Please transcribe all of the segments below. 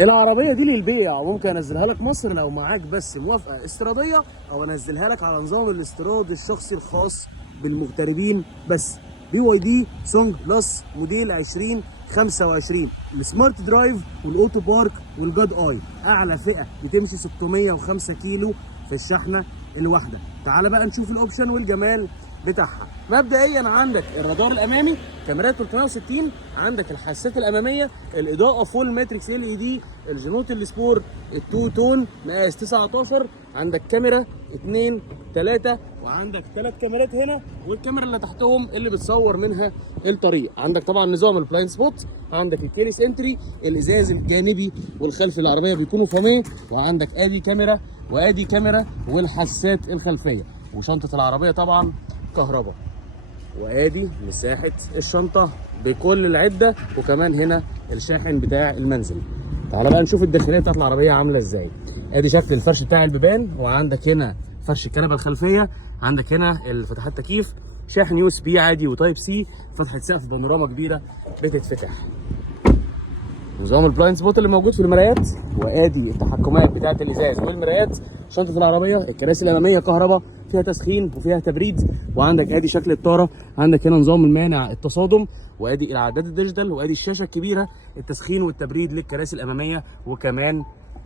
العربيه دي للبيع، ممكن انزلها لك مصر لو معاك بس موافقه استيراديه، او انزلها لك على نظام الاستيراد الشخصي الخاص بالمغتربين بس. بي واي دي سونج بلس موديل 2025، السمارت درايف والاوتو بارك والجاد اي، اعلى فئه بتمشي 605 كيلو في الشحنه الواحده. تعال بقى نشوف الاوبشن والجمال بتاعها. مبدئيا عندك الرادار الامامي، كاميرات 360، عندك الحساسات الاماميه، الاضاءه فول ماتريكس ال اي دي، الجنوط السبور التو تون مقاس 19، عندك كاميرا 2 3، وعندك 3 كاميرات هنا، والكاميرا اللي تحتهم اللي بتصور منها الطريق. عندك طبعا نظام البلايند سبوت، عندك الكيليس انتري، الازاز الجانبي والخلفي العربيه بيكونوا فاميه، وعندك ادي كاميرا وادي كاميرا والحساسات الخلفيه، وشنطه العربيه طبعا كهرباء، وادي مساحه الشنطه بكل العده، وكمان هنا الشاحن بتاع المنزل. تعالى بقى نشوف الداخليه بتاعت العربيه عامله ازاي. ادي شكل الفرش بتاع البيبان، وعندك هنا فرش الكنبه الخلفيه، عندك هنا الفتحات تكييف، شاحن يو اس بي عادي وتايب سي، فتحه سقف بانوراما كبيره بتتفتح، نظام البلايند سبوت اللي موجود في المرايات، وادي التحكمات بتاعه الازاز والمرايات. شنطه العربيه، الكراسي الاماميه كهرباء، فيها تسخين وفيها تبريد، وعندك ادي شكل الطاره، عندك هنا نظام المانع التصادم، وادي الاعداد الديجيتال، وادي الشاشه الكبيره، التسخين والتبريد للكراسي الاماميه، وكمان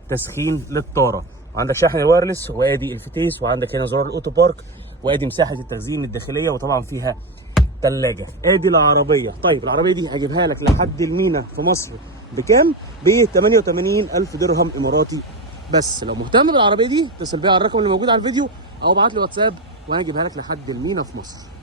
تسخين للطاره، وعندك شاحن الوايرلس، وادي الفتيس، وعندك هنا زرار الاوتو بارك، وادي مساحه التخزين الداخليه، وطبعا فيها ثلاجه. ادي العربيه. طيب العربيه دي هجيبها لك لحد المينا في مصر بكام؟ ب 88,000 درهم اماراتي بس. لو مهتم بالعربيه دي اتصل بيا على الرقم اللي موجود على الفيديو، او ابعت لي واتساب وانا اجيبها لك لحد المينا في مصر.